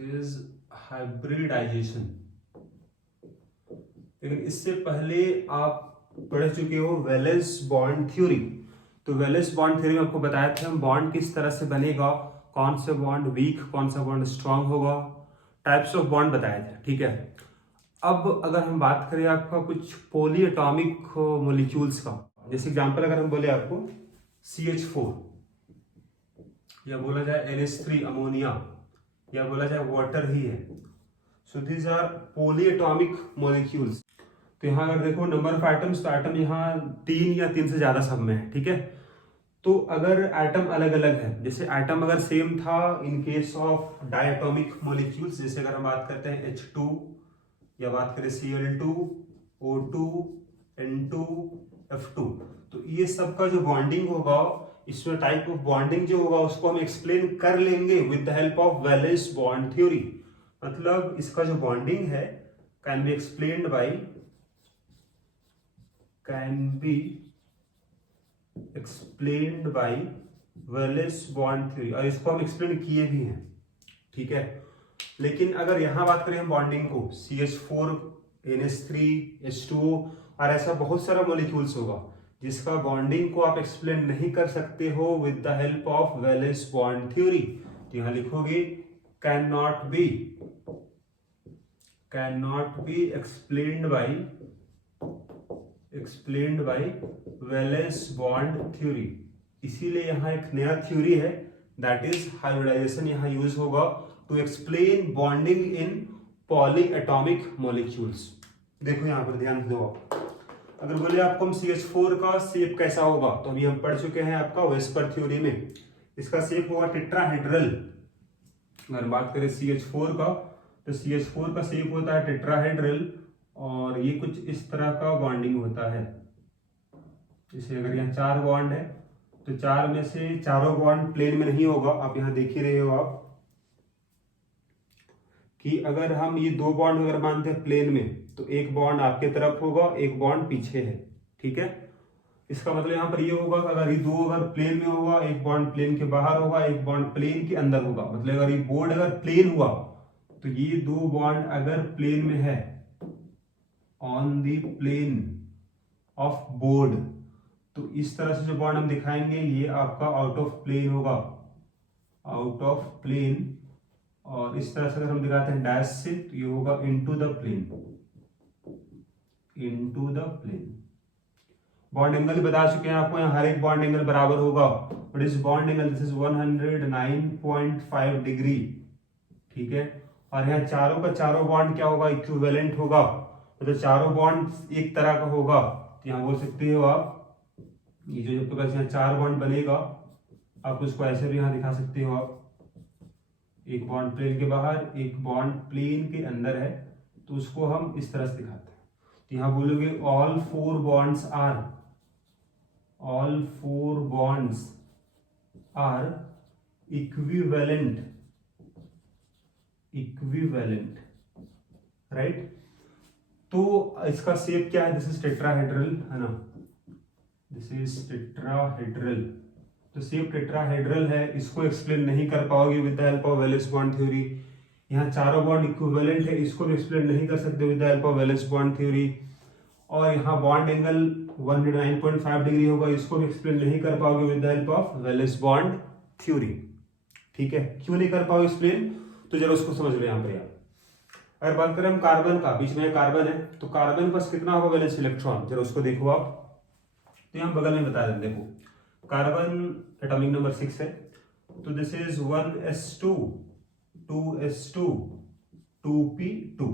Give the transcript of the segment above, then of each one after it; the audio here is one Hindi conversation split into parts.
Is hybridisation. लेकिन इससे पहले आप पढ़ चुके हो वैलेंस बॉन्ड थ्योरी। तो वैलेंस बॉन्ड थ्योरी में आपको बताया था हम बॉन्ड किस तरह से बनेगा, कौन सा बॉन्ड वीक, कौन सा बॉन्ड स्ट्रांग होगा, टाइप्स ऑफ बॉन्ड बताए थे। ठीक है, अब अगर हम बात करें आपका कुछ पॉली एटॉमिक मोलिक्यूल्स का, जैसे एग्जांपल अगर हम बोले आपको CH4 या बोला जाए NH3 अमोनिया या बोला जाए वाटर ही है, so these are poly atomic molecules. तो यहाँ अगर देखो नंबर ऑफ एटम्स, तो एटम यहाँ 3 या 3 से ज्यादा सब में है। ठीक है, तो अगर एटम अलग अलग है, जैसे एटम अगर सेम था in case of diatomic molecules, जैसे अगर हम बात करते हैं H2 या बात करें Cl2, O2, N2, F2, तो ये सब का जो बॉन्डिंग होगा, इसमें टाइप ऑफ बॉन्डिंग जो होगा उसको हम एक्सप्लेन कर लेंगे with the help of valence bond theory. मतलब इसका जो बॉन्डिंग है can be explained by valence bond theory, और इसको हम एक्सप्लेन किए भी हैं। ठीक है, लेकिन अगर यहां बात करें हम बॉन्डिंग को, CH4, NH3, H2O, और ऐसा बहुत सारा मॉलिक्यूल्स होगा जिसका बॉन्डिंग को आप एक्सप्लेन नहीं कर सकते हो with the help of valence bond theory. तो यहां लिखोगे can not be explained by valence bond theory. इसीलिए यहां एक नया थ्योरी है दैट इज हाइब्रिडाइजेशन, यहां यूज होगा to explain bonding in poly atomic molecules. देखो यहां पर ध्यान दो आप, अगर बोले आपको हम CH4 का शेप कैसा होगा, तो अभी हम पढ़ चुके हैं आपका वेस्पर थ्योरी में, इसका शेप होगा टेट्राहेड्रल। अगर बात करें CH4 का, तो CH4 का शेप होता है टेट्राहेड्रल, और ये कुछ इस तरह का बॉन्डिंग होता है। जैसे अगर यहाँ 4 बॉन्ड है, तो 4 में से चारों बॉन्ड प्लेन में नहीं होगा। आप यहाँ देख ही रहे हो आप कि अगर हम ये 2 बॉन्ड अगर मानते हैं प्लेन में, तो एक बॉन्ड आपके तरफ होगा, एक बॉन्ड पीछे है। ठीक है, इसका मतलब यहाँ पर ये होगा कि अगर ये 2 अगर प्लेन में होगा, एक बॉन्ड प्लेन के बाहर होगा, एक बॉन्ड प्लेन के अंदर होगा। मतलब अगर ये बोर्ड अगर प्लेन हुआ, तो ये 2 बॉन्ड अगर प्लेन में है, on the plane of board, तो इस तरह से जो बॉन्ड हम दिखाएंगे ये आपका आउट ऑफ प्लेन होगा, आउट ऑफ प्लेन। और इस तरह से अगर हम दिखाते हैं डैश से, तो ये होगा into the plane, into the plane. Bond angle बता चुके हैं आपको, यहाँ हर एक बॉन्ड एंगल बराबर होगा। What is bond angle? This is 109.5 degree. ठीक है, और यहाँ चारों का चारों बॉन्ड क्या होगा? इक्विवेलेंट होगा, तो चारों बॉन्ड एक तरह का होगा। तो यहाँ बोल सकते हो आप, ये जो आपके पास यहाँ 4 बॉन्ड बनेगा, आप उसको ऐसे भी यहाँ दिखा सकते हो आप, एक बॉन्ड प्लेन के बाहर, एक बॉन्ड प्लेन के अंदर है, तो उसको हम इस तरह से दिखाते हैं। तो यहाँ बोलोगे all four bonds are equivalent, right. तो इसका शेप क्या है? दिस इज टेट्राहेड्रल, है ना, दिस इज टेट्राहेड्रल। तो शेप टेट्राहेड्रल है, इसको एक्सप्लेन नहीं कर पाओगे with the help of valence bond theory. यहाँ चारों बॉन्ड इक्विवेलेंट है, इसको भी एक्सप्लेन नहीं कर सकते with the help of valence bond theory. और यहाँ बॉन्ड एंगल 109.5 डिग्री होगा, इसको भी एक्सप्लेन नहीं कर पाओगे with the help of valence bond theory. ठीक है, क्यों नहीं कर पाओगे एक्सप्लेन? तो जरा उसको समझ लो यहाँ पर यार। अगर बात करें हम कार्बन का, बीच में कार्बन है, तो कार्बन के पास कितना होगा वैलेंस इलेक्ट्रॉन? जरा उसको देखो आप। तो यहाँ बगल में बता दें, देखो कार्बन एटॉमिक नंबर 6 है, तो this is 1s2 2s2 2p2,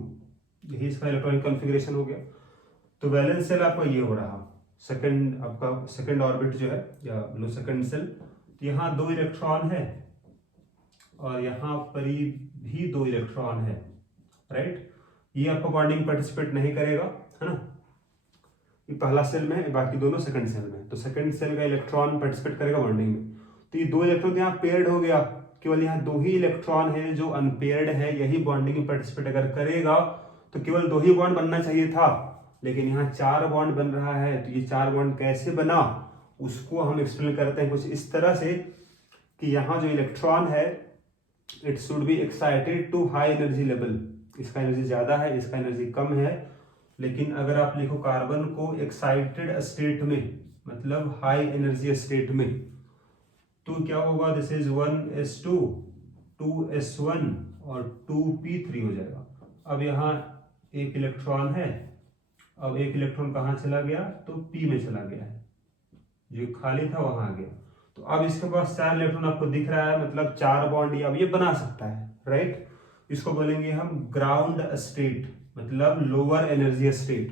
यही इसका इलेक्ट्रॉनिक कॉन्फ़िगरेशन हो गया। तो वैलेंस सेल आपका ये हो रहा, सेकंड आपका सेकंड ऑर्बिट जो है, या लो सेकंड सेल। तो यहाँ 2 इलेक्ट्रॉन है, और यहाँ पर भी 2 इलेक्ट्रॉन है, राइट। ये आपका बॉन्डिंग पार्टिसिपेट नहीं करेगा, है ना, ये पहला सेल में है, बाकी दोनों सेकंड सेल में। तो सेकंड सेल का इलेक्ट्रॉन पार्टिसिपेट करेगा बॉन्डिंग में। तो ये 2 इलेक्ट्रॉन यहाँ पेयर्ड हो गया, केवल यहाँ 2 ही इलेक्ट्रॉन है जो अनपेयर्ड है, यही बॉन्डिंग में पार्टिसिपेट अगर करेगा तो केवल 2 ही बॉन्ड बनना चाहिए था, लेकिन यहाँ 4 बॉन्ड बन रहा है। तो ये 4 बॉन्ड कैसे बना, उसको हम एक्सप्लेन करते हैं कुछ इस तरह से कि यहाँ जो इलेक्ट्रॉन है it should be excited to high energy level. इसका एनर्जी ज्यादा है, इसका एनर्जी कम है। लेकिन अगर आप लिखो कार्बन को एक्साइटेड स्टेट में, मतलब हाई एनर्जी स्टेट में, तो क्या होगा, दिस इज 1s2 2s1 और 2p3 हो जाएगा। अब यहाँ एक इलेक्ट्रॉन है, अब एक इलेक्ट्रॉन कहाँ चला गया, तो p में चला गया है, जो खाली था वहां आ गया। तो अब इसके पास 4 इलेक्ट्रॉन आपको दिख रहा है, मतलब 4 बॉन्ड अब ये बना सकता है, राइट। इसको बोलेंगे हम ग्राउंड स्टेट, मतलब लोअर एनर्जी स्टेट।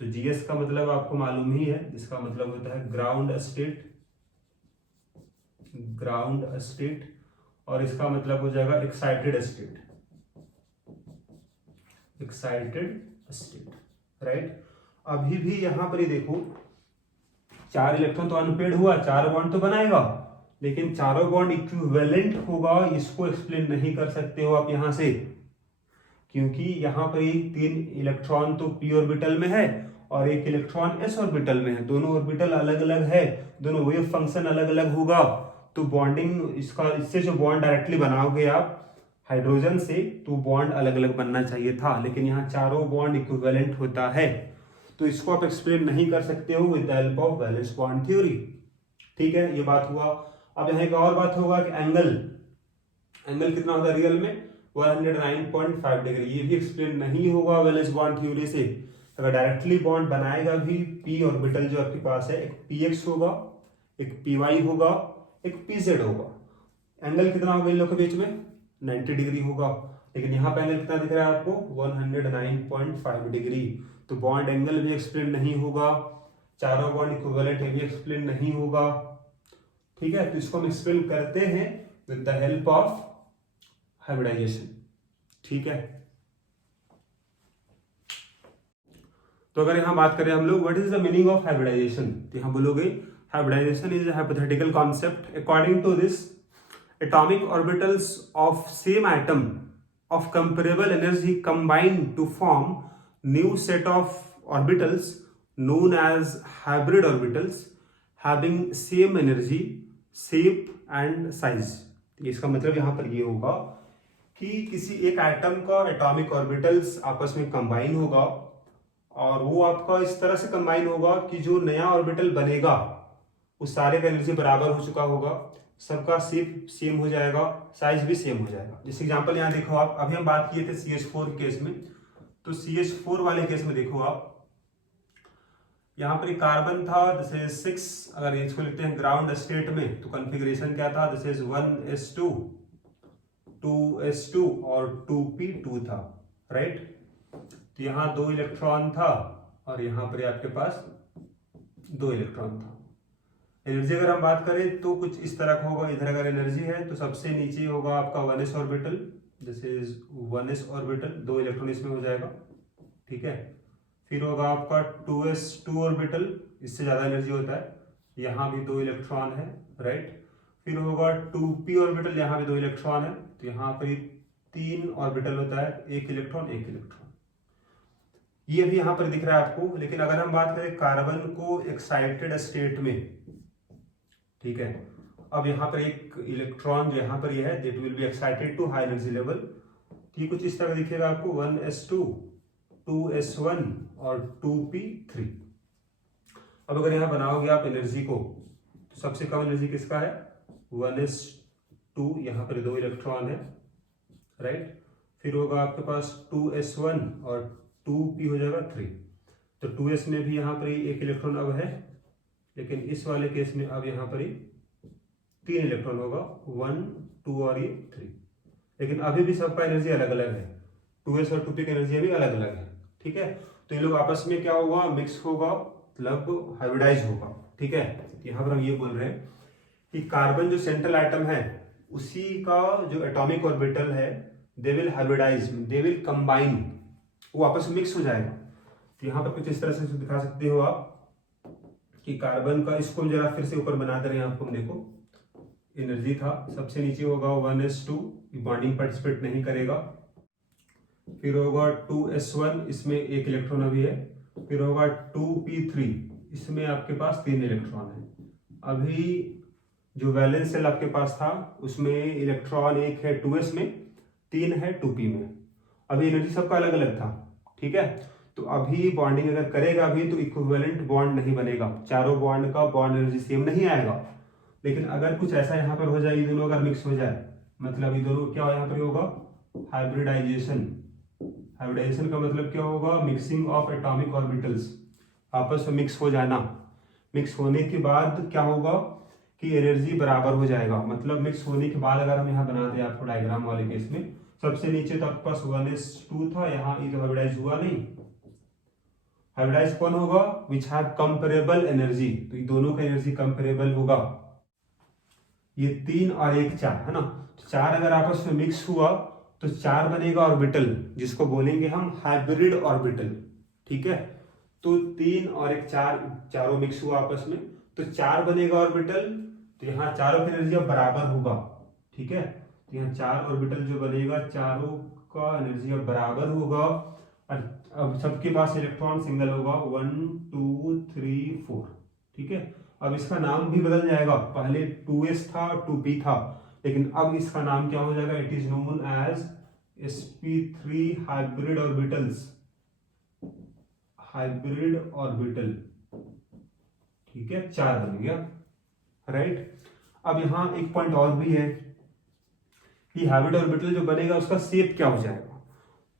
तो जीएस का मतलब आपको मालूम ही है, जिसका मतलब होता है ग्राउंड स्टेट, ग्राउंड स्टेट, और इसका मतलब हो जाएगा excited state, excited state, right. अभी भी यहां पर ही देखो 4 इलेक्ट्रॉन तो अनपेड हुआ, 4 बॉन्ड तो बनाएगा, लेकिन चारों बॉन्ड इक्विवेलेंट होगा, इसको एक्सप्लेन नहीं कर सकते हो आप यहां से, क्योंकि यहां पर ही 3 इलेक्ट्रॉन तो p ऑर्बिटल में है और 1 इलेक्ट्रॉन s ऑर्बिटल में है, दोनों ऑर्बिटल अलग अलग है, दोनों वेव फंक्शन अलग अलग होगा। तो बॉन्डिंग इसका, इससे जो बॉन्ड डायरेक्टली बनाओगे आप हाइड्रोजन से, तो बॉन्ड अलग अलग बनना चाहिए था, लेकिन यहाँ चारों बॉन्ड इक्विवेलेंट होता है, तो इसको आप एक्सप्लेन नहीं कर सकते हो with the help of valence bond theory. ठीक है, ये बात हुआ। अब यहाँ एक और बात होगा कि एंगल, एंगल कितना होता है रियल में, 109.5 डिग्री। ये भी एक्सप्लेन नहीं होगा वैलेंस बॉन्ड थ्योरी से। अगर डायरेक्टली बॉन्ड बनाएगा भी, p ऑर्बिटल जो आपके पास है, एक px होगा, एक py होगा, एक pz होगा। एंगल कितना होगा इन लोग के बीच में, 90 डिग्री होगा। लेकिन यहाँ पे एंगल कितना दिख रहा है आपको, 109.5 डिग्री। तो बॉन्ड एंगल भी एक्सप्लेन नहीं होगा, चारों बॉन्ड इक्विवेलेंट भी एक्सप्लेन नहीं होगा। ठीक है, तो इसको हम एक्सप्लेन करते हैं with the help of hybridisation. ठीक है, तो अगर यहां बात करें हम लोग what is the meaning of hybridisation, तो यहां बोलोगे hybridisation is a hypothetical concept according to this atomic orbitals of same atom of comparable energy combine to form new set of orbitals known as hybrid orbitals having same energy, shape and size। इसका मतलब यहाँ पर ये होगा कि किसी एक एटम का एटॉमिक ऑर्बिटल्स आपस में कंबाइन होगा, और वो आपका इस तरह से कंबाइन होगा कि जो नया ऑर्बिटल बनेगा उस सारे का एनर्जी बराबर हो चुका होगा, सबका शेप सेम हो जाएगा, साइज भी सेम हो जाएगा। जैसे एग्जांपल यहाँ देखो आप, अभी हम बात किए थे CH4 केस में, तो CH4 वाले केस में देखो आप, यहाँ पर कार्बन था, दिस इज 6, अगर इसको लिखते हैं ग्राउंड स्टेट में, तो कॉन्फ़िगरेशन क्या था, दिस इज 1s2 2s2 और 2p2 था, राइट। तो यहाँ 2 इलेक्ट्रॉन था और यहाँ पर आपके पास 2 इलेक्ट्रॉन था। एनर्जी अगर हम बात करें तो कुछ इस तरह का होगा, इधर अगर एनर्जी है तो सबसे नीचे होगा आपका 1s orbital, this is 1s orbital, 2 electron इसमें हो जाएगा। ठीक है, फिर होगा आपका 2s2 ऑर्बिटल, इससे ज्यादा एनर्जी होता है, यहाँ भी 2 इलेक्ट्रॉन है, राइट। फिर होगा 2p ऑर्बिटल, यहाँ भी 2 इलेक्ट्रॉन है, तो यहाँ पर 3 ऑर्बिटल होता है, 1 इलेक्ट्रॉन 1 इलेक्ट्रॉन, ये भी यहाँ पर दिख रहा है आपको। लेकिन अगर हम बात करें कार्बन को एक्साइटेड स्टेट में, ठीक है, अब यहाँ पर एक इलेक्ट्रॉन जो यहाँ पर यह है, that will be excited to high energy level, ठीक कुछ इस तरह दिखेगा आपको, 1s2 2s1 और 2p3। अब अगर यहाँ बनाओगे आप एनर्जी को, तो सबसे कम एनर्जी किसका है, 1s2, यहाँ पर 2 इलेक्ट्रॉन है, राइट। फिर होगा आपके पास 2s1 और 2p हो जाएगा 3, तो 2s में भी यहाँ पर 1 इलेक्ट्रॉन अब है, लेकिन इस वाले केस में अब यहाँ पर 3 इलेक्ट्रॉन होगा, 1 2 और ये 3। लेकिन अभी भी सबका एनर्जी अलग अलग है, 2s और 2p की एनर्जी अभी अलग अलग है। ठीक है, तो ये लोग आपस में क्या होगा, मिक्स होगा, मतलब हाइब्रिडाइज होगा। ठीक है, यहाँ पर हम ये बोल रहे हैं कि कार्बन जो सेंट्रल एटम है, उसी का जो एटॉमिक ऑर्बिटल है, they will hybridise, they will combine, वो आपस में मिक्स हो जाएगा। तो यहाँ पर कुछ इस तरह से दिखा सकते हो आप कि कार्बन का, इसको हम जरा फिर से ऊपर बना दे रहे हैं आपको, देखो एनर्जी था, सबसे नीचे होगा 1s2, बॉन्डिंग पार्टिसिपेट नहीं करेगा, फिर होगा 2s1, इसमें 1 इलेक्ट्रॉन अभी है, फिर होगा 2p3, इसमें आपके पास 3 इलेक्ट्रॉन है। अभी जो वैलेंस शेल आपके पास था उसमें इलेक्ट्रॉन एक है 2s में, 3 है 2p में। अभी एनर्जी सबका अलग अलग था, ठीक है। तो अभी बॉन्डिंग अगर करेगा अभी तो इक्विवेलेंट बॉन्ड नहीं बनेगा, चारों बॉन्ड का बॉन्ड एनर्जी सेम नहीं आएगा। लेकिन अगर कुछ ऐसा यहाँ पर हो जाए, ये दोनों अगर मिक्स हो जाए, मतलब ये दोनों क्या यहाँ पर होगा, हाइब्रिडाइजेशन। हाइब्रिडाइजेशन का मतलब क्या होगा, मिक्सिंग ऑफ एटॉमिक ऑर्बिटल्स, आपस में मिक्स हो जाना। मिक्स होने के बाद क्या होगा कि एनर्जी बराबर हो जाएगा। मतलब मिक्स होने के बाद अगर हम यहाँ बना दें आपको डायग्राम वाले केस में, सबसे नीचे तो आपके पास 1s2 था, यहाँ ये तो हाइब्रिडाइज हुआ नहीं। हाइब्रिडाइज कौन होगा, विच हैव कंपेरेबल एनर्जी, तो ये दोनों का एनर्जी कंपेरेबल होगा। ये 3 और 1 4 है ना, 4 अगर आपस में मिक्स हुआ तो 4 बनेगा ऑर्बिटल, जिसको बोलेंगे हम हाइब्रिड ऑर्बिटल, ठीक है। तो 3 और 1 4, चारों मिक्स हुआ आपस में तो 4 बनेगा ऑर्बिटल। तो यहाँ चारों की एनर्जी अब बराबर होगा, ठीक है। तो यहाँ 4 ऑर्बिटल जो बनेगा, चारों का एनर्जी अब बराबर होगा। और अब सबके पास इलेक्ट्रॉन सिंगल होगा, 1 2 3 4, ठीक है। अब इसका नाम भी बदल जाएगा, पहले 2s था 2p था, लेकिन अब इसका नाम क्या हो जाएगा, it is known as sp3 hybrid orbitals, hybrid orbital, ठीक है। 4 बन गया, राइट। अब यहां एक पॉइंट और भी है कि हाइब्रिड ऑर्बिटल जो बनेगा उसका शेप क्या हो जाएगा।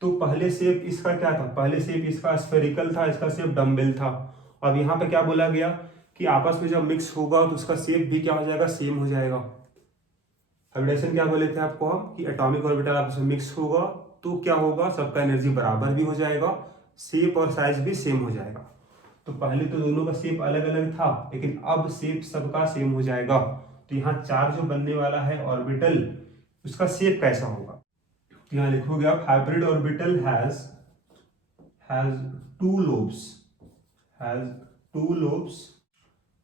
तो पहले शेप इसका क्या था, पहले शेप इसका स्फेरिकल था, इसका शेप डम्बेल था। अब यहाँ पे क्या बोला गया कि आपस में जब मिक्स होगा तो उसका शेप भी क्या हो जाएगा, सेम हो जाएगा। हाइब्रिडेशन क्या बोले थे आपको हम कि एटॉमिक ऑर्बिटल आपस में मिक्स होगा तो क्या होगा, सबका एनर्जी बराबर भी हो जाएगा, शेप और साइज भी सेम हो जाएगा। तो पहले तो दोनों का शेप अलग अलग था, लेकिन अब शेप सबका सेम हो जाएगा। तो यहाँ 4 जो बनने वाला है ऑर्बिटल, उसका शेप कैसा होगा, तो यहाँ लिखोगे आप, hybrid orbital has 2 lobes, has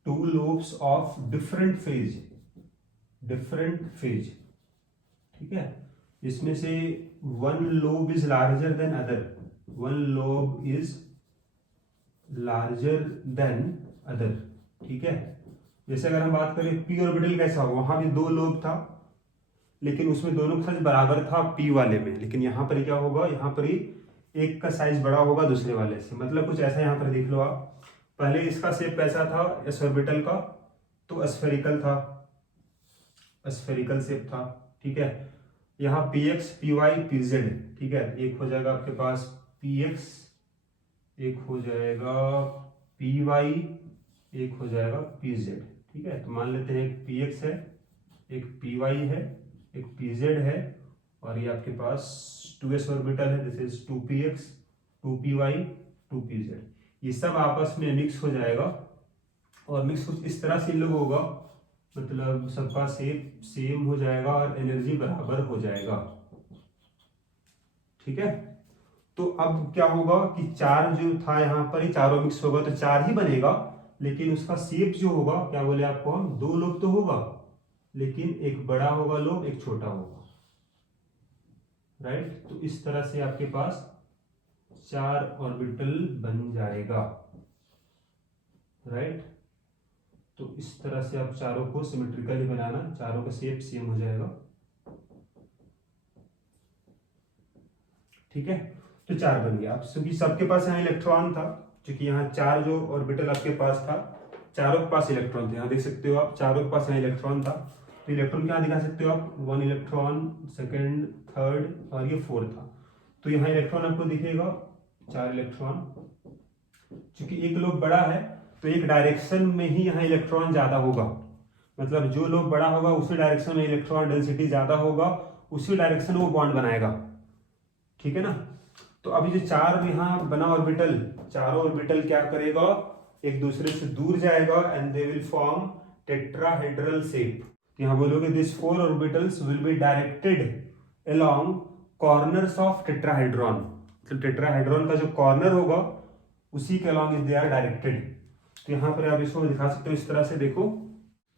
2 lobes of different phase, ठीक है। इसमें से 1 lobe is larger than other, 1 lobe is larger than other, ठीक है। जैसे अगर हम बात करें पी ऑर्बिटल कैसा हो, वहां भी 2 लोब था, लेकिन उसमें दोनों का साइज बराबर था पी वाले में, लेकिन यहाँ पर क्या होगा, यहाँ पर ही एक का साइज बड़ा होगा दूसरे वाले से। मतलब कुछ ऐसा यहाँ पर देख लो आप, पहले इसका शेप कैसा था एस ऑर्बिटल का, तो स्फेरिकल था, स्फेरिकल शेप था, ठीक है। यहाँ P X P Y P Z, ठीक है। एक हो जाएगा आपके पास पी एक्स, एक हो जाएगा पी वाई, एक हो जाएगा पी जेड, ठीक है। तो मान लेते हैं एक पी एक्स है, एक पी वाई है, एक पी जेड है, और ये आपके पास 2s ऑर्बिटल है, this is 2px 2py 2pz। ये सब आपस में मिक्स हो जाएगा, और मिक्स कुछ इस तरह से इन लोग होगा, मतलब सबका शेप सेम हो जाएगा और एनर्जी बराबर हो जाएगा, ठीक है। तो अब क्या होगा कि 4 जो था यहाँ पर, ही चारों मिक्स होगा तो 4 ही बनेगा, लेकिन उसका शेप जो होगा, क्या बोले आपको हम, 2 लोब तो होगा, लेकिन एक बड़ा होगा लोब, एक छोटा होगा, राइट। तो इस तरह से आपके पास 4 ऑर्बिटल बन जाएगा, राइट। तो इस तरह से आप चारों को सिमेट्रिकली बनाना, चारों का शेप सेम हो जाएगा, ठीक है। तो 4 बन गया। क्योंकि सबके पास यहाँ इलेक्ट्रॉन था, क्योंकि यहाँ 4 जो ऑर्बिटल आपके पास था, चारों के पास इलेक्ट्रॉन थे, यहाँ देख सकते हो आप, चारों के पास यहाँ इलेक्ट्रॉन था। तो इलेक्ट्रॉन क्या दिखा सकते हो आप, 1 इलेक्ट्रॉन, सेकंड, थर्ड, और ये 4 था। तो यहाँ इलेक्ट्रॉन आपको दिखेगा 4 इलेक्ट्रॉन। क्योंकि एक लोब बड़ा है तो एक डायरेक्शन में ही यहाँ इलेक्ट्रॉन ज्यादा होगा, मतलब जो लोब बड़ा होगा उसी डायरेक्शन में इलेक्ट्रॉन डेंसिटी ज्यादा होगा, उसी डायरेक्शन में वो बॉन्ड बनाएगा, ठीक है ना। तो अभी जो 4 यहाँ बना ऑर्बिटल, चारों ऑर्बिटल क्या करेगा, एक दूसरे से दूर जाएगा, and they will form tetrahedral shape. यहाँ बोलोगे this 4 orbitals will be directed along corners of tetrahedron, तो टेट्राहेड्रॉन का जो कॉर्नर होगा उसी के अलोंग दे आर डायरेक्टेड। तो यहाँ पर आप इसको दिखा सकते हो इस तरह से, देखो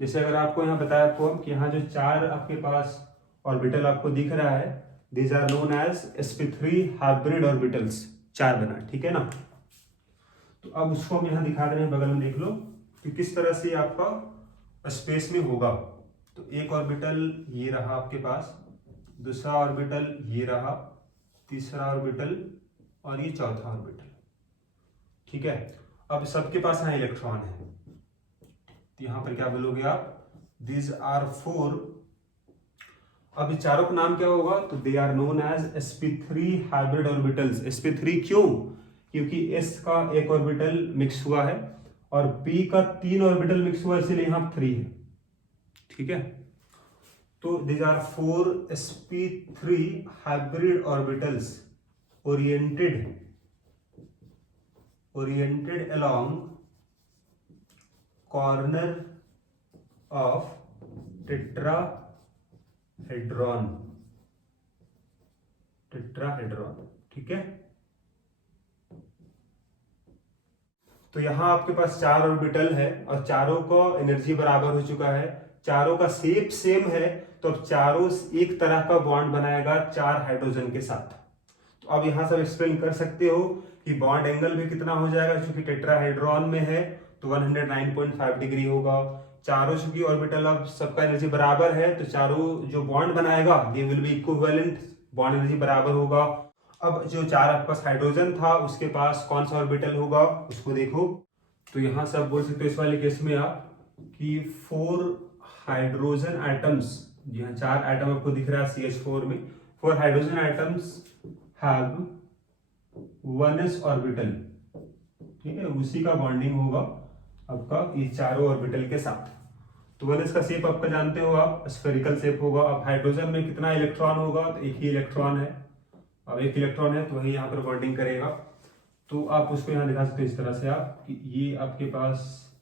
जैसे अगर आपको यहाँ बताया आपको कि यहाँ जो 4 आपके पास ऑर्बिटल आपको दिख रहा है, these are known as sp3 hybrid orbitals, 4 बना, ठीक है ना। तो अब उसको हम यहाँ दिखा रहे हैं, बगल में देख लो कि किस तरह से आपका स्पेस में होगा। तो एक ऑर्बिटल ये रहा आपके पास, दूसरा ऑर्बिटल ये रहा, तीसरा ऑर्बिटल और ये चौथा ऑर्बिटल। ठीक है, अब सबके पास यहाँ इलेक्ट्रॉन है, तो यहां पर क्या बोलोगे आप, these are 4। अब ये चारों का नाम क्या होगा, तो they are known as sp3 hybrid orbitals. sp3 क्यों, क्योंकि s का एक ऑर्बिटल मिक्स हुआ है और p का 3 ऑर्बिटल मिक्स हुआ है, इसीलिए यहां 3 है। ठीक है, तो these are 4 sp3 hybrid orbitals oriented along corner of tetrahedron. ठीक है, तो यहां आपके पास 4 ऑर्बिटल है और चारों का एनर्जी बराबर हो चुका है, चारों का शेप सेम है, तो अब चारों एक तरह का बॉन्ड बनाएगा 4 हाइड्रोजन के साथ। तो अब यहां सब एक्सप्लेन कर सकते हो कि बॉन्ड एंगल भी कितना हो जाएगा, क्योंकि टेट्राहेड्रॉन में है तो 109.5 डिग्री होगा। चारों की ऑर्बिटल अब सबका एनर्जी बराबर है, तो चारों जो बॉन्ड बनाएगा they will be equivalent, bond energy बराबर होगा। अब जो 4 आपके पास हाइड्रोजन था उसके पास कौन सा ऑर्बिटल होगा उसको देखो। तो यहां से आप बोल सकते हो इस वाले केस में आप कि 4 हाइड्रोजन एटम्स, जी हाँ 4 एटम आपको दिख रहा है CH4 में, 4 hydrogen atoms have 1s orbital. ठीक है, उसी का बॉन्डिंग होगा आपका ये चारों ऑर्बिटल के साथ। तो 1s का शेप आपका जानते हो आप, स्फेरिकल शेप होगा। अब हाइड्रोजन में कितना इलेक्ट्रॉन होगा, तो एक ही इलेक्ट्रॉन है, अब एक इलेक्ट्रॉन है तो वही यहाँ पर बॉन्डिंग करेगा। तो आप उसको यहाँ दिखा सकते हो इस तरह से आप कि ये आपके पास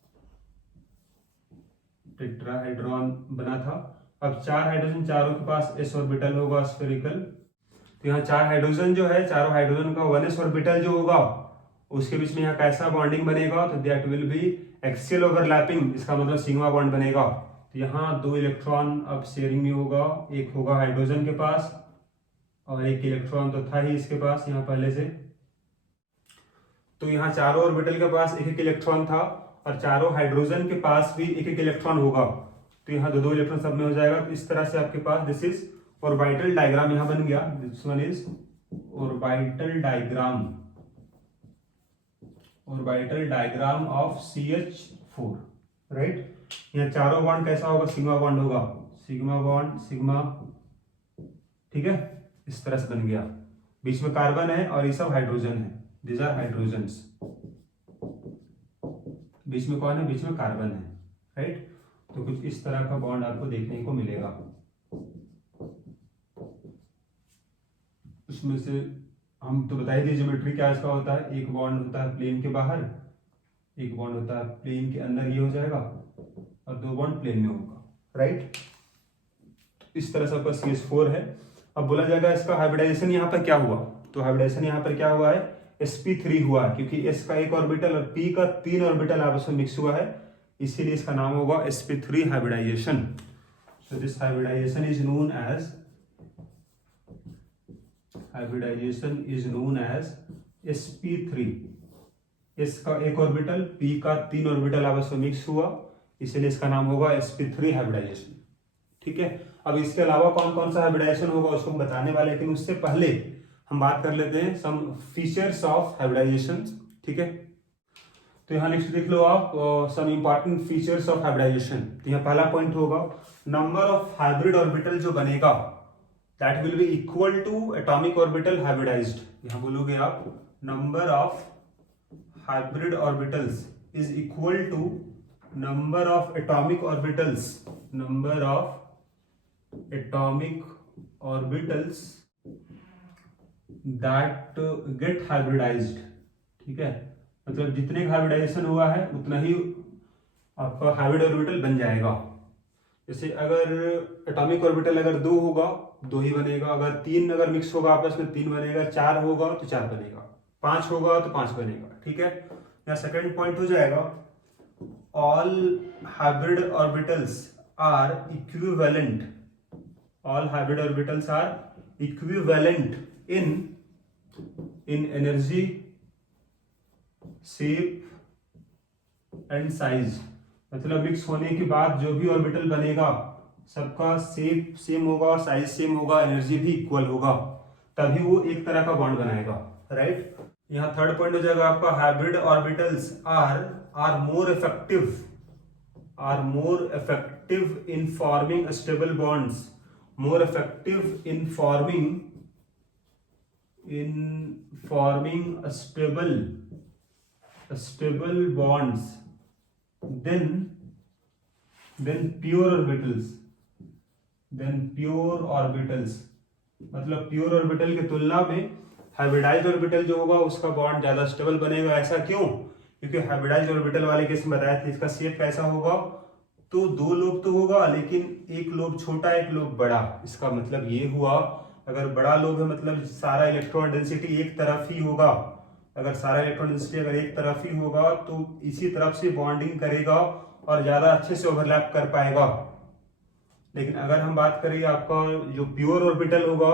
टेट्राहेड्रॉन बना था। अब 4 हाइड्रोजन, चारों के पास s ऑर्बिटल होगा स्फेरिकल। तो यहाँ 4 हाइड्रोजन जो है, चारों हाइड्रोजन का 1s ऑर्बिटल जो होगा उसके बीच में यहाँ कैसा बॉन्डिंग बनेगा, तो that will B axial overlapping, इसका मतलब सिग्मा बॉन्ड बनेगा। तो यहाँ 2 इलेक्ट्रॉन अब शेयरिंग में होगा, एक होगा हाइड्रोजन के पास और एक इलेक्ट्रॉन तो था ही इसके पास यहाँ पहले से। तो यहाँ चारों ऑर्बिटल के पास एक एक इलेक्ट्रॉन था और चारों हाइड्रोजन के पास भी एक एक इलेक्ट्रॉन होगा, तो यहाँ 2 इलेक्ट्रॉन सब में हो जाएगा। तो इस तरह से आपके पास दिस इज ऑर्बिटल डायग्राम यहाँ बन गया। This one is orbital diagram of CH4, right. यहाँ चारों बॉन्ड कैसा होगा, सिग्मा बॉन्ड होगा, सिग्मा बॉन्ड सिग्मा। ठीक है, इस तरह से बन गया, बीच में कार्बन है और ये सब हाइड्रोजन है, दीज आर हाइड्रोजन्स। बीच में कौन है, बीच में कार्बन है, राइट। तो कुछ इस तरह का बॉन्ड आपको देखने को मिलेगा। उसमें से हम तो बता ही दिए ज्योमेट्री क्या इसका होता है, एक बॉन्ड होता है प्लेन के बाहर, एक बॉन्ड होता है प्लेन के अंदर, ये हो जाएगा, और 2 बॉन्ड प्लेन में होगा, राइट। इस तरह से आपका CH4 है। अब बोला जाएगा इसका हाइब्रिडाइजेशन यहाँ पर क्या हुआ, तो हाइब्रिडाइजेशन यहाँ पर क्या हुआ है, sp3 हुआ है, क्योंकि s का एक ऑर्बिटल और p का 3 ऑर्बिटल आपस में मिक्स हुआ है, इसीलिए इसका नाम होगा sp3 hybridisation. So this hybridisation is known as sp3। s का एक ऑर्बिटल, p का 3 ऑर्बिटल आपस में मिक्स हुआ, इसीलिए इसका नाम होगा sp3 हाइब्रिडाइजेशन। ठीक है, अब इसके अलावा कौन कौन सा हाइब्रिडाइजेशन होगा उसको हम बताने वाले, लेकिन उससे पहले हम बात कर लेते हैं सम फीचर्स ऑफ हाइब्रिडाइजेशन। ठीक है, तो यहाँ नेक्स्ट देख लो आप some important features of hybridisation. तो यहाँ पहला पॉइंट होगा नंबर ऑफ हाइब्रिड ऑर्बिटल जो बनेगा that will be equal to atomic orbital hybridised. यहाँ बोलोगे आप number of hybrid orbitals is equal to number of atomic orbitals, number of atomic orbitals that get hybridised. ठीक है, मतलब जितने हाइब्रिडाइजेशन हुआ है उतना ही आपका हाइब्रिड ऑर्बिटल बन जाएगा। जैसे अगर एटॉमिक ऑर्बिटल अगर 2 होगा 2 ही बनेगा, अगर 3 अगर मिक्स होगा आपस में 3 बनेगा, 4 होगा तो 4 बनेगा, 5 होगा तो 5 बनेगा। ठीक है, यहाँ सेकंड पॉइंट हो जाएगा all hybrid orbitals are equivalent, all hybrid orbitals are equivalent in energy, shape and size. मतलब मिक्स होने के बाद जो भी ऑर्बिटल बनेगा सबका शेप सेम होगा, साइज सेम होगा, एनर्जी भी इक्वल होगा, तभी वो एक तरह का बॉन्ड बनाएगा, राइट। यहाँ थर्ड पॉइंट हो जाएगा आपका hybrid orbitals are more effective in forming stable bonds, more effective in forming stable bonds than pure orbitals, मतलब प्योर ऑर्बिटल की तुलना में हाइब्रिडाइज्ड ऑर्बिटल जो होगा उसका बॉन्ड ज्यादा स्टेबल बनेगा। ऐसा क्यों? क्योंकि हाइब्रिडाइज्ड ऑर्बिटल वाले केस में बताया था इसका शेप कैसा होगा, तो दो लोब तो होगा लेकिन एक लोब छोटा एक लोब बड़ा। इसका मतलब ये हुआ अगर बड़ा लोब है मतलब सारा इलेक्ट्रॉन डेंसिटी एक तरफ ही होगा, अगर सारा इलेक्ट्रॉन डेंसिटी अगर एक तरफ ही होगा तो इसी तरफ से बॉन्डिंग करेगा और ज्यादा अच्छे से ओवरलैप कर पाएगा। लेकिन अगर हम बात करें आपका जो प्योर ऑर्बिटल होगा,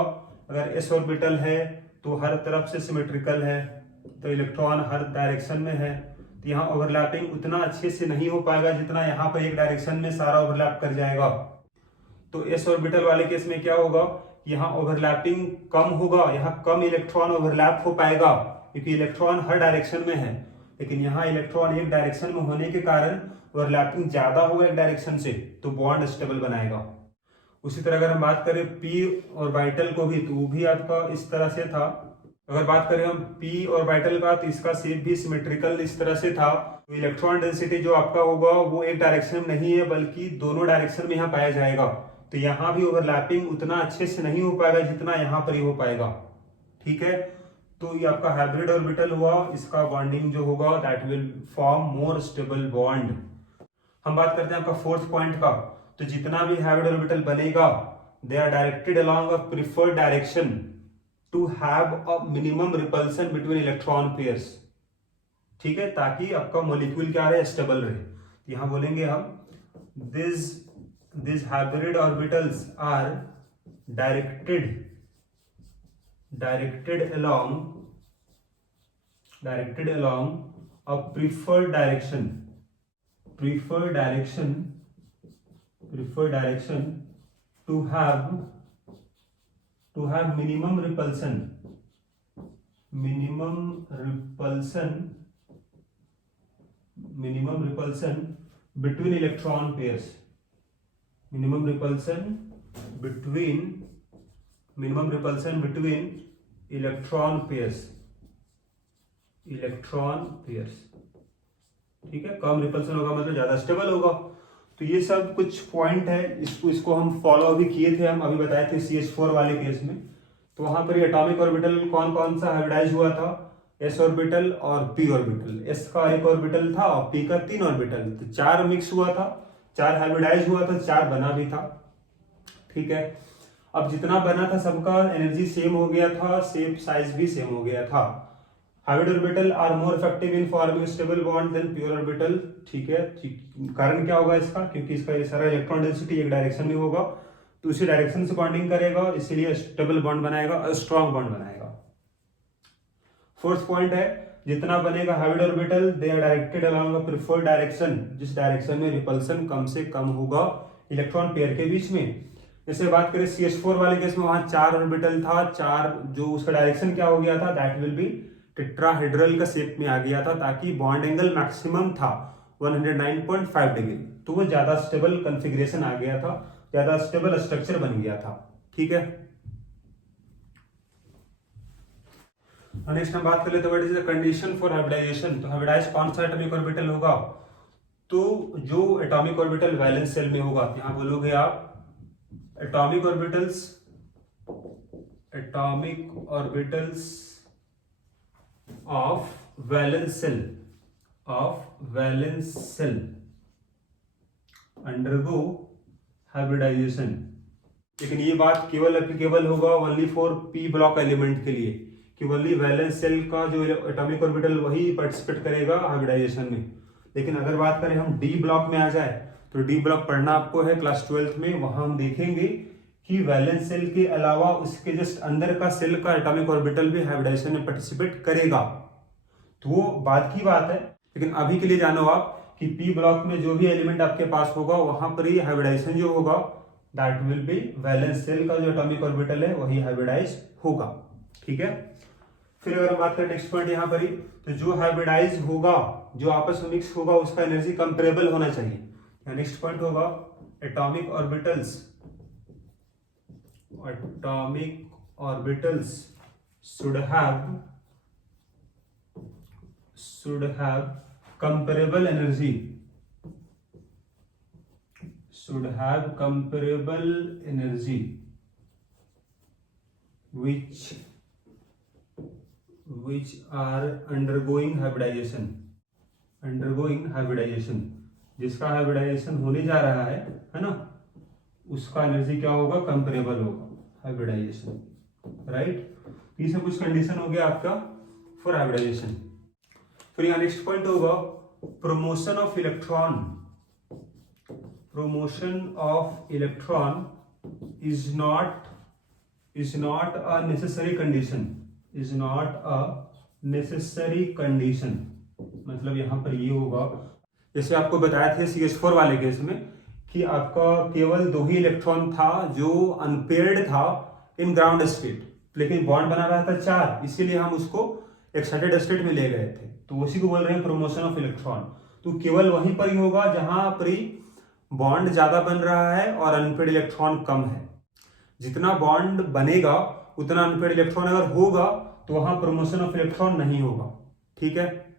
अगर एस ऑर्बिटल है तो हर तरफ से सिमेट्रिकल है, तो इलेक्ट्रॉन हर डायरेक्शन में है, तो यहाँ ओवरलैपिंग उतना अच्छे से नहीं हो पाएगा जितना यहाँ पर एक डायरेक्शन में सारा ओवरलैप कर जाएगा। तो एस ऑर्बिटल वाले केस में क्या होगा, यहाँ ओवरलैपिंग कम होगा, यहाँ कम इलेक्ट्रॉन ओवरलैप हो पाएगा क्योंकि इलेक्ट्रॉन हर डायरेक्शन में है, लेकिन यहाँ इलेक्ट्रॉन एक डायरेक्शन में होने के कारण ओवरलैपिंग ज्यादा होगा एक डायरेक्शन से, तो बॉन्ड स्टेबल बनाएगा। उसी तरह अगर हम बात करें पी ऑर्बिटल को भी, तो वो भी आपका इस तरह से था। अगर बात करें हम पी ऑर्बिटल का, तो इसका शेप भी सिमेट्रिकल इस तरह से था। तो इलेक्ट्रॉन डेंसिटी जो आपका होगा वो एक डायरेक्शन में नहीं है बल्कि दोनों डायरेक्शन में यहाँ पाया जाएगा, तो यहाँ भी ओवरलैपिंग उतना अच्छे से नहीं हो पाएगा जितना यहाँ पर ही हो पाएगा, ठीक है। तो ये आपका हाइब्रिड ऑर्बिटल हुआ, इसका बॉन्डिंग जो होगा that will form more stable bond. हम बात करते हैं आपका फोर्थ पॉइंट का, तो जितना भी हाइब्रिड ऑर्बिटल बनेगा they are directed along a preferred direction to have a minimum repulsion between electron pairs, ठीक है, ताकि आपका मॉलिक्यूल क्या रहे, स्टेबल रहे। यहां बोलेंगे हम this hybrid orbitals are directed along a preferred direction to have minimum repulsion between electron pairs, minimum repulsion between electron pairs, ठीक है। कम रिपल्सन होगा मतलब ज्यादा स्टेबल होगा। तो ये सब कुछ पॉइंट है, इसको हम फॉलो भी किए थे, हम अभी बताए थे CH4 वाले केस में। तो वहां पर एटॉमिक ऑर्बिटल कौन कौन सा हाइब्रिडाइज हुआ था, एस ऑर्बिटल और पी ऑर्बिटल। एस का एक ऑर्बिटल था और पी का 3 ऑर्बिटल, तो 4 मिक्स हुआ था, 4 हाइब्रिडाइज हुआ था, 4 बना भी था, ठीक है। अब जितना बना था सबका एनर्जी सेम हो गया था, शेप साइज भी सेम हो गया था। Hybrid orbital are more effective in forming stable bond than pure orbital, ठीक है। कारण क्या होगा इसका, क्योंकि इसका ये सारा इलेक्ट्रॉन डेंसिटी एक डायरेक्शन में होगा, तो उसी डायरेक्शन से बॉन्डिंग करेगा, इसीलिए स्टेबल बॉन्ड बनाएगा, स्ट्रॉन्ग बॉन्ड बनाएगा। फोर्थ पॉइंट है जितना बनेगा hybrid orbital they are directed along a preferred direction, जिस डायरेक्शन में रिपल्सन कम से कम होगा इलेक्ट्रॉन पेयर के बीच में। जैसे बात करें CH4 वाले केस में वहां 4 ऑर्बिटल था, 4 जो उसका डायरेक्शन क्या हो गया था, दैट विल बी टेट्राहेड्रल का शेप में आ गया था, ताकि बॉन्ड एंगल मैक्सिमम था 109.5 डिग्री, तो वो ज्यादा स्टेबल कॉन्फ़िगरेशन आ गया था, ज्यादा स्टेबल स्ट्रक्चर बन गया था, ठीक है। नेक्स्ट हम बात कर लेते हैं what is the condition for hybridization. तो हाइब्रिडाइज कौन सा एटॉमिक ऑर्बिटल होगा, तो जो एटॉमिक ऑर्बिटल वैलेंस शेल में होगा, यहां बोलोगे आप atomic orbitals of valence shell undergo hybridization। लेकिन ये बात केवल एप्लीकेबल होगा only for P block element के लिए, कि ओनली वैलेंस शेल का जो एटॉमिक ऑर्बिटल वही पार्टिसिपेट करेगा हाइब्रिडाइजेशन में। लेकिन अगर बात करें हम डी ब्लॉक में आ जाए, तो डी ब्लॉक पढ़ना आपको है क्लास 12th में, वहां हम देखेंगे कि वैलेंस सेल के अलावा उसके जस्ट अंदर का सेल का एटॉमिक ऑर्बिटल भी हाइब्रिडाइजेशन में पार्टिसिपेट करेगा, तो वो बाद की बात है। लेकिन अभी के लिए जानो आप कि पी ब्लॉक में जो भी एलिमेंट आपके पास होगा वहां पर ही हाइब्रिडाइजेशन जो होगा that will be valence shell का जो एटॉमिक ऑर्बिटल है वही हाइब्रिडाइज होगा। ठीक है, फिर अगर हम बात करें नेक्स्ट पॉइंट यहाँ पर ही, तो जो हाइब्रिडाइज होगा, जो आपस में मिक्स होगा, उसका एनर्जी कंपेरेबल होना चाहिए। नेक्स्ट पॉइंट होगा atomic orbitals, atomic orbitals should have comparable energy, which are undergoing hybridization, जिसका हाइब्रिडाइजेशन होने जा रहा है ना, उसका एनर्जी क्या होगा, कंपेरेबल होगा हाइब्रिडाइजेशन, राइट। ये सब कुछ कंडीशन हो गया आपका फॉर हाइब्रिडाइजेशन। फिर यहाँ नेक्स्ट पॉइंट होगा promotion of electron is not a necessary condition, मतलब यहाँ पर ये होगा, जैसे आपको बताया था CH4 वाले केस में कि आपका केवल 2 ही इलेक्ट्रॉन था जो अनपेयर्ड था इन ग्राउंड स्टेट, लेकिन बॉन्ड बना रहा था 4, इसीलिए हम उसको एक्साइटेड स्टेट में ले गए थे। तो उसी को बोल रहे हैं प्रमोशन ऑफ इलेक्ट्रॉन। तो केवल वहीं पर ही होगा जहां पर बॉन्ड ज्यादा बन रहा है और अनपेयर्ड इलेक्ट्रॉन कम है। जितना बॉन्ड बनेगा उतना अनपेयर्ड इलेक्ट्रॉन अगर होगा तो वहां प्रमोशन ऑफ इलेक्ट्रॉन नहीं होगा। ठीक है,